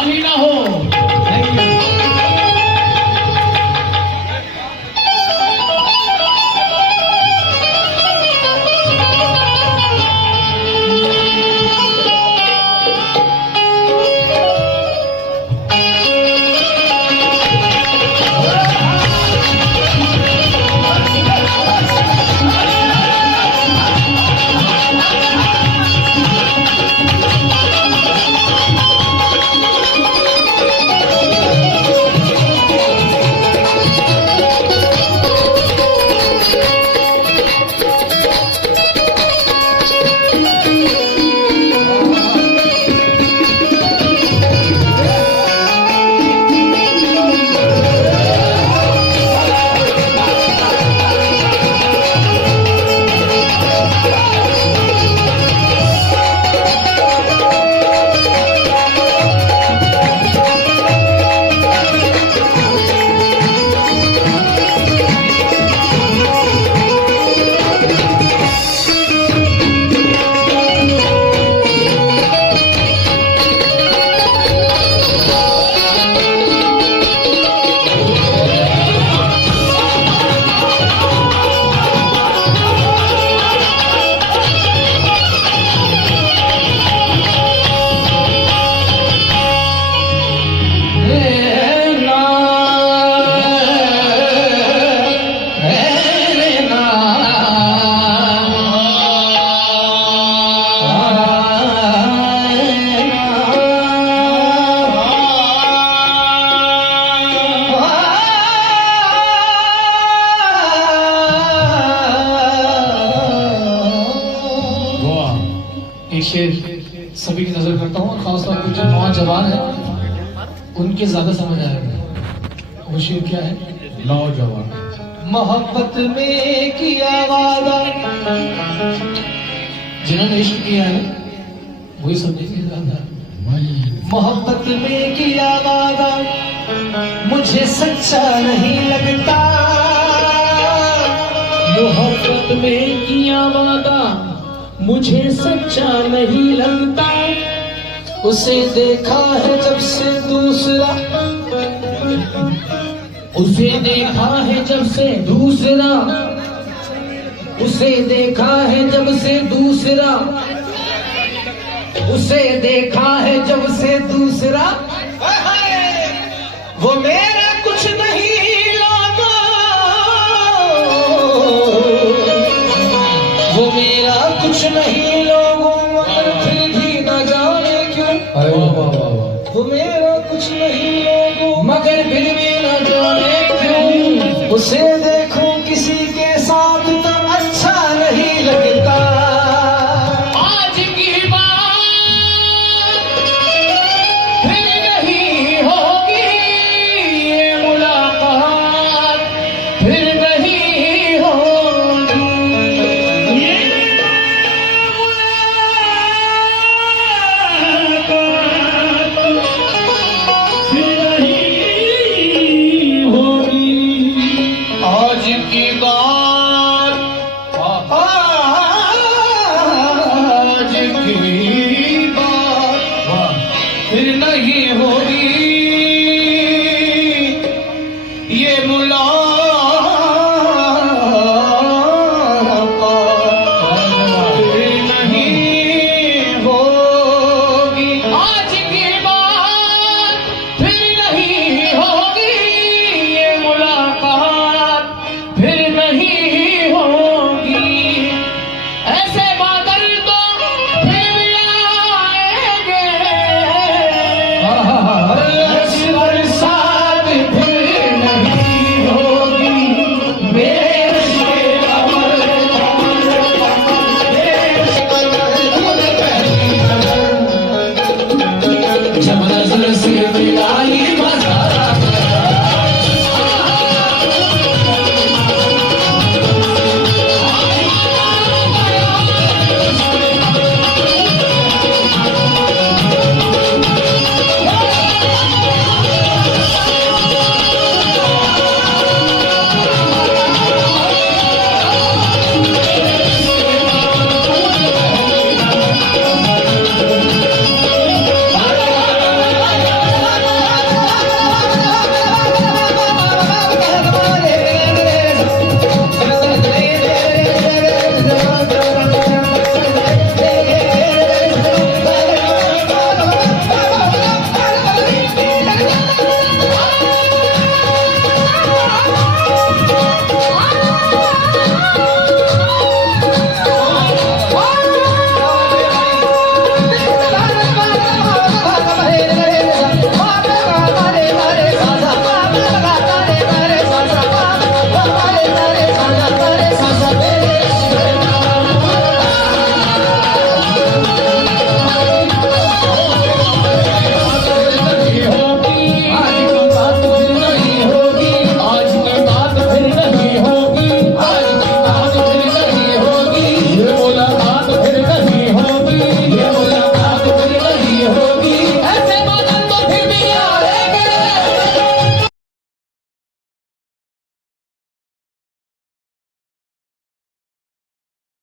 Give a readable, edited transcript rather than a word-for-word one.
हानि ना हो। Thank you. एक शेर सभी की नजर करता हूँ और खासतौर पर जो नौजवान है उनके ज्यादा समझ आएगा। वो शेर क्या है? नौजवान। मोहब्बत में किया वादा, जिन्होंने इश्क किया है वही समझेंगे ज्यादा। मोहब्बत में किया वादा मुझे सच्चा नहीं लगता। मोहब्बत में किया वादा मुझे सच्चा नहीं लगता। उसे देखा है जब से दूसरा, उसे देखा है जब से दूसरा, उसे देखा है जब से दूसरा, उसे देखा है जब से दूसरा। वो मेरा कुछ नहीं लगा, वो मेरा कुछ नहीं लोगों मगर फिर भी न जाने क्यों। वो मेरा कुछ नहीं लोगों मगर फिर भी न जाने क्यों। उसे